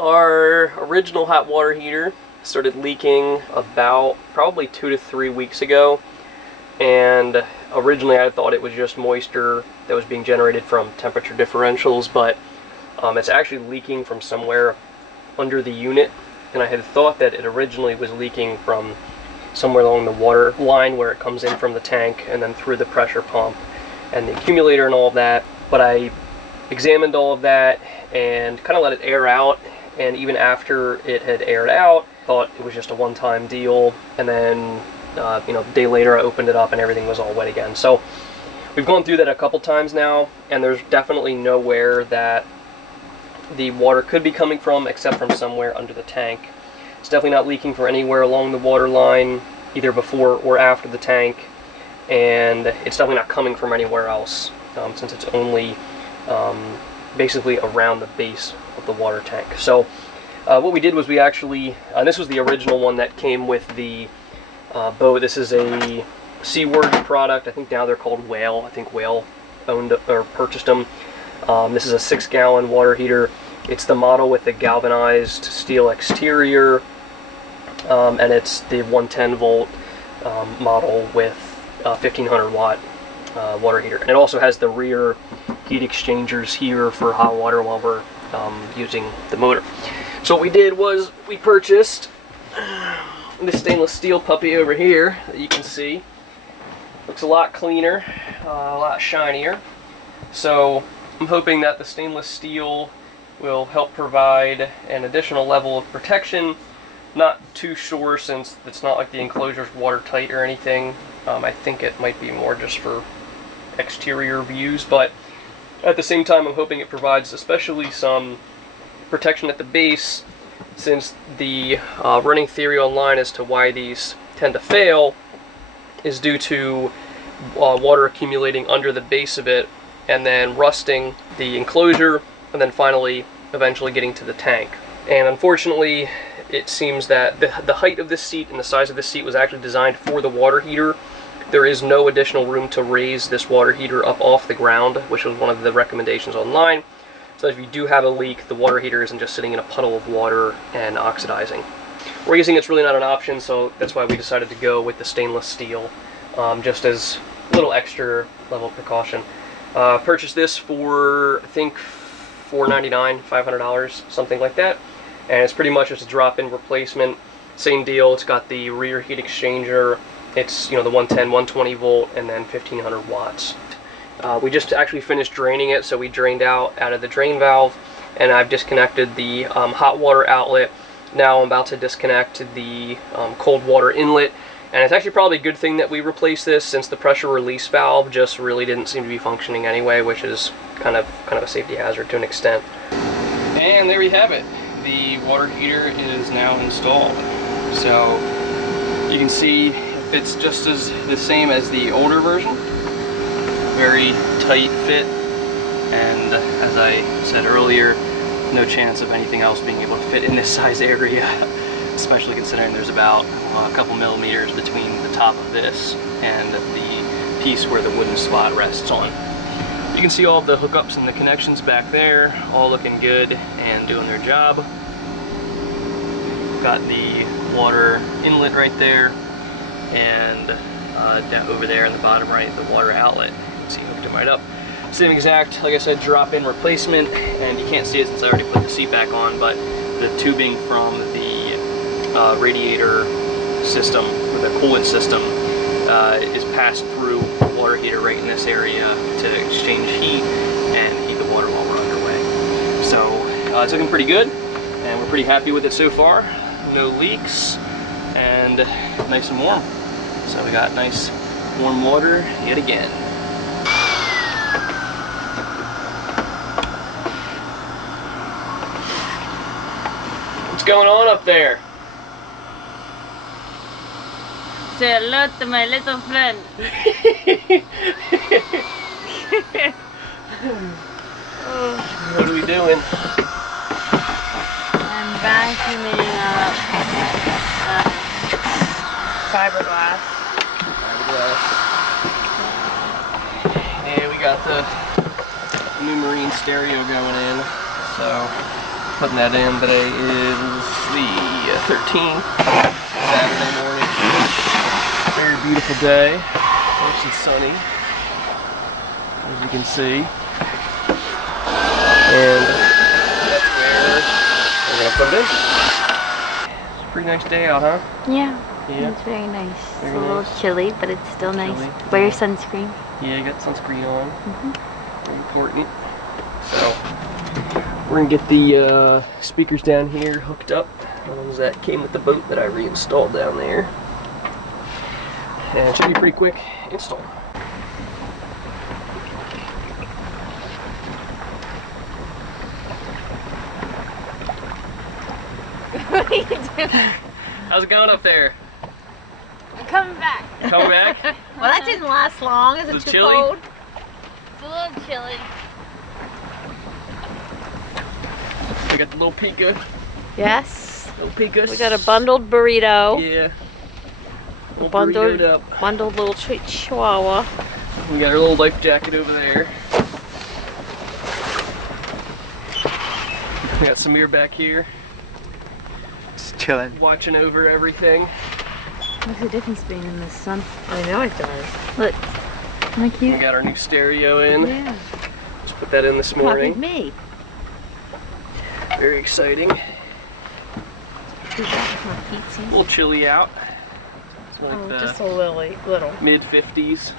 Our original hot water heater started leaking about probably 2 to 3 weeks ago, and originally I thought it was just moisture that was being generated from temperature differentials, but it's actually leaking from somewhere under the unit, and I had thought that it originally was leaking from somewhere along the water line where it comes in from the tank and then through the pressure pump and the accumulator and all of that. But I examined all of that and kind of let it air out, and even after it had aired out, thought it was just a one-time deal, and then a day later I opened it up and everything was all wet again. So we've gone through that a couple times now, and there's definitely nowhere that the water could be coming from except from somewhere under the tank. It's definitely not leaking from anywhere along the water line, either before or after the tank, and it's definitely not coming from anywhere else, since it's only basically around the base of the water tank. So what we did was we actually, this was the original one that came with the boat. This is a Seaward product. I think now they're called Whale. I think Whale owned or purchased them. This is a 6-gallon water heater. It's the model with the galvanized steel exterior, and it's the 110 volt model with 1500 watt water heater. And it also has the rear heat exchangers here for hot water while we're using the motor. So what we did was we purchased this stainless steel puppy over here that you can see. Looks a lot cleaner, a lot shinier. So I'm hoping that the stainless steel will help provide an additional level of protection. Not too sure, since it's not like the enclosure's watertight or anything. I think it might be more just for exterior views, but at the same time I'm hoping it provides especially some protection at the base, since the running theory online as to why these tend to fail is due to water accumulating under the base of it and then rusting the enclosure, and then finally eventually getting to the tank. And unfortunately it seems that the height of this seat and the size of this seat was actually designed for the water heater. There is no additional room to raise this water heater up off the ground, which was one of the recommendations online. So if you do have a leak, the water heater isn't just sitting in a puddle of water and oxidizing. Raising it's really not an option, so that's why we decided to go with the stainless steel, just as a little extra level of precaution. Purchased this for, I think, $499, $500, something like that. And it's pretty much just a drop-in replacement. Same deal, it's got the rear heat exchanger. It's, the 110, 120 volt, and then 1500 watts. We just actually finished draining it, so we drained out of the drain valve, and I've disconnected the hot water outlet. Now I'm about to disconnect the cold water inlet, and it's actually probably a good thing that we replaced this, since the pressure release valve just really didn't seem to be functioning anyway, which is kind of a safety hazard to an extent. And there we have it. The water heater is now installed. So you can see it fits just as the same as the older version. Very tight fit, and as I said earlier, no chance of anything else being able to fit in this size area, especially considering there's about a couple millimeters between the top of this and the piece where the wooden slot rests on. You can see all the hookups and the connections back there, all looking good and doing their job. Got the water inlet right there, and down over there in the bottom right, the water outlet. See, hooked them right up. Same exact, like I said, drop-in replacement, and you can't see it since I already put the seat back on, but the tubing from the radiator system, or the coolant system, is passed through the water heater right in this area to exchange heat and heat the water while we're underway. So it's looking pretty good, and we're pretty happy with it so far. No leaks, and nice and warm. So we got nice warm water yet again. What's going on up there? Say hello to my little friend. What are we doing? I'm vacuuming fiberglass. And we got the new marine stereo going in, so putting that in. Today is the 13th, Saturday morning. Very beautiful day. Nice and sunny, as you can see. And that's where we're gonna put it in. It's a pretty nice day out, huh? Yeah. Yeah. It's very nice. Very it's a little nice. chilly, but it's still nice. Chilly, Wear your yeah. sunscreen. Yeah, you got sunscreen on. Very important. So we're gonna get the speakers down here hooked up. The ones that came with the boat that I reinstalled down there. And it should be a pretty quick install. What are you doing? How's it going up there? I'm coming back. Coming back? Well, that didn't last long. Is it too chilly? cold? It's a little chilly. We got the little Pika. Yes. Little Pikas. We got a bundled burrito. Yeah. Little Bundled, burritoed up. bundled little chihuahua. We got our little life jacket over there. We got Samir back here, Just chilling. watching over everything. What's the difference being in the sun? I know it does. Look. Isn't that We cute? got our new stereo in. Yeah. Just put that in this Copied morning. me. Very exciting. A little chilly out. It's like the Just a little. mid 50s.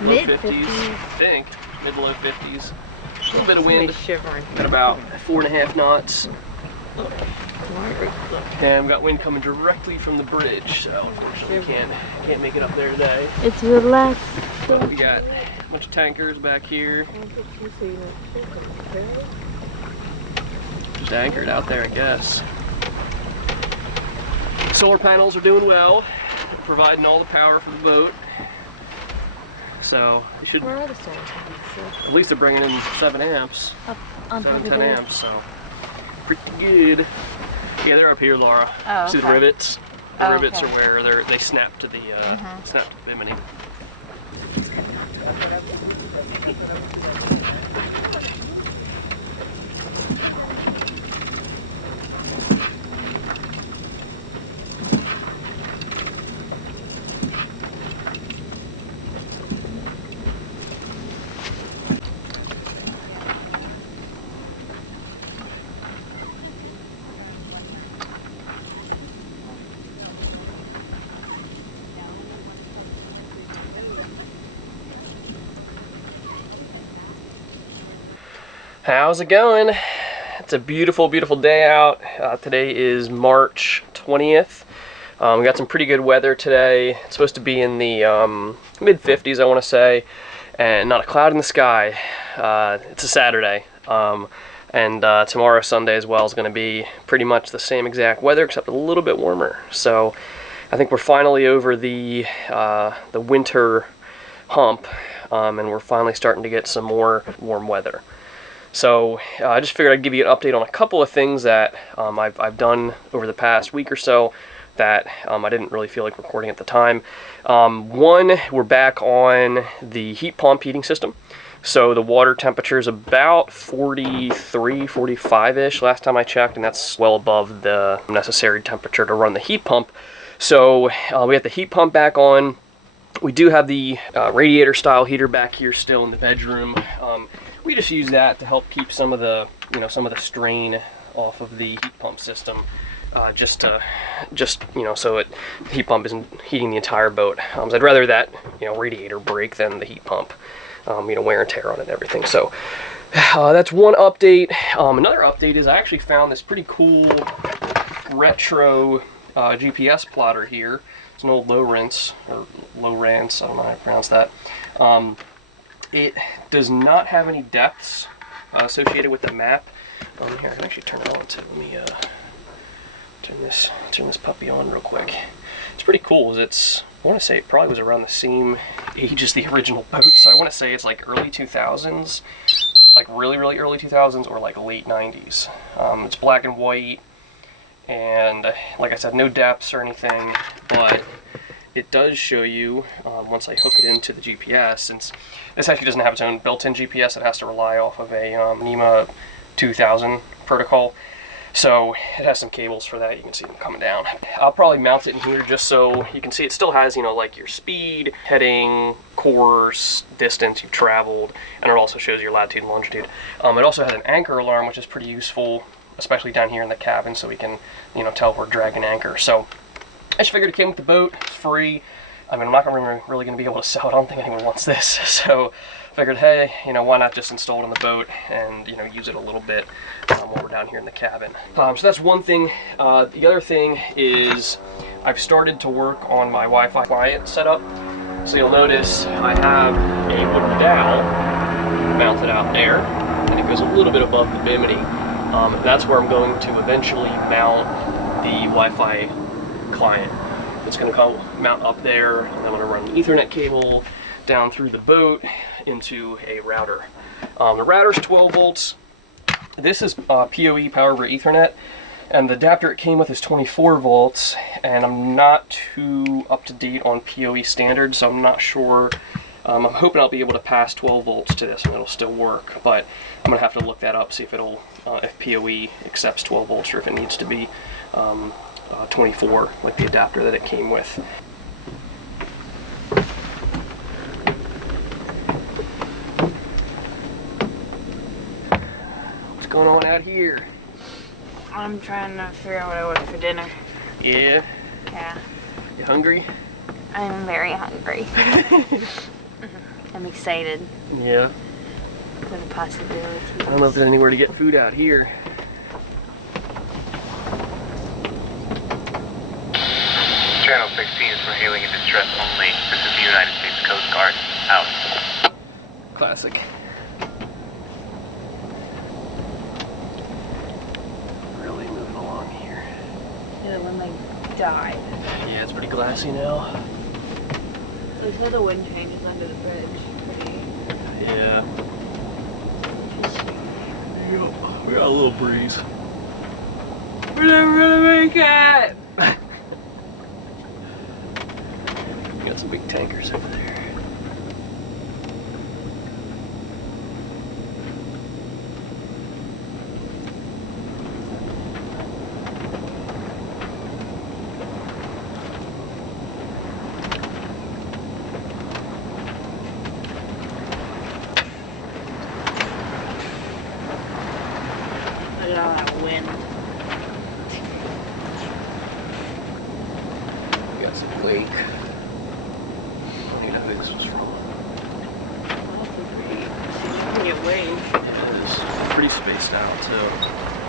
Low Mid 50s. 50s. I think. Mid to low 50s. A little bit of Somebody's wind shivering. at about 4.5 knots. And we got wind coming directly from the bridge, so unfortunately can't make it up there today. It's relaxed. But we got a bunch of tankers back here. Just anchored out there, I guess. Solar panels are doing well, providing all the power for the boat. So they should, Where are the solar panels? at least they're bringing in 7 amps, Up on 7, top of 10 the amps, so pretty good. Yeah, they're up here, Laura. Oh, See the okay. rivets? The Oh, rivets okay. are where they snap to the snap to the bimini. How's it going? It's a beautiful, beautiful day out. Today is March 20th. We got some pretty good weather today. It's supposed to be in the mid 50s, I want to say, and not a cloud in the sky. It's a Saturday, and tomorrow, Sunday as well, is going to be pretty much the same exact weather, except a little bit warmer. So I think we're finally over the winter hump, and we're finally starting to get some more warm weather. So I just figured I'd give you an update on a couple of things that I've done over the past week or so that I didn't really feel like recording at the time. One, we're back on the heat pump heating system. So the water temperature is about 43, 45-ish last time I checked, and that's well above the necessary temperature to run the heat pump. So we have the heat pump back on. We do have the radiator style heater back here still in the bedroom. We just use that to help keep some of the strain off of the heat pump system, so the heat pump isn't heating the entire boat. So I'd rather that radiator break than the heat pump, wear and tear on it and everything. So that's one update. Another update is I actually found this pretty cool retro GPS plotter here. It's an old Lowrance, or Lowrance, I don't know how to pronounce that. It does not have any depths associated with the map. Here, I can actually turn it on too. Let me turn this puppy on real quick. It's pretty cool. I want to say it probably was around the same age as the original boat. So I want to say it's like early 2000s, like really, really early 2000s, or like late 90s. It's black and white, and like I said, no depths or anything, but it does show you, once I hook it into the GPS, since this actually doesn't have its own built-in GPS, it has to rely off of a NEMA 2000 protocol. So it has some cables for that. You can see them coming down. I'll probably mount it in here just so you can see it still has, you know, like your speed, heading, course, distance you've traveled, and it also shows your latitude and longitude. It also has an anchor alarm, which is pretty useful, especially down here in the cabin, so we can, you know, tell if we're dragging anchor. So I just figured it came with the boat. It's free. I mean, I'm not really going to be able to sell it. I don't think anyone wants this. So figured, hey, you know, why not just install it on the boat and, you know, use it a little bit while we're down here in the cabin. So that's one thing. The other thing is I've started to work on my Wi-Fi client setup. So you'll notice I have a wooden dowel mounted out there, and it goes a little bit above the bimini. That's where I'm going to eventually mount the Wi-Fi client. It's going to come mount up there, and I'm going to run an Ethernet cable down through the boat into a router. The router's 12 volts. This is PoE, power over Ethernet, and the adapter it came with is 24 volts, and I'm not too up to date on PoE standards, so I'm not sure. I'm hoping I'll be able to pass 12 volts to this and it'll still work, but I'm going to have to look that up, see if it'll, if PoE accepts 12 volts or if it needs to be 24, like the adapter that it came with. What's going on out here? I'm trying to figure out what I want for dinner. Yeah? Yeah. You hungry? I'm very hungry. I'm excited Yeah. for the possibilities. I don't know if there's anywhere to get food out here. Channel 16 is for hailing in distress only. This is the United States Coast Guard. Out. Classic. Really moving along here. Yeah, when they died. Yeah, it's pretty glassy now. They said the wind changes under the bridge. Pretty Yeah. interesting. We got a little breeze. We're never gonna make it! We got some big tankers over there. Look at all that wind. We got some lake. I think this was from. That's great. You can get wings. It is pretty spaced out too.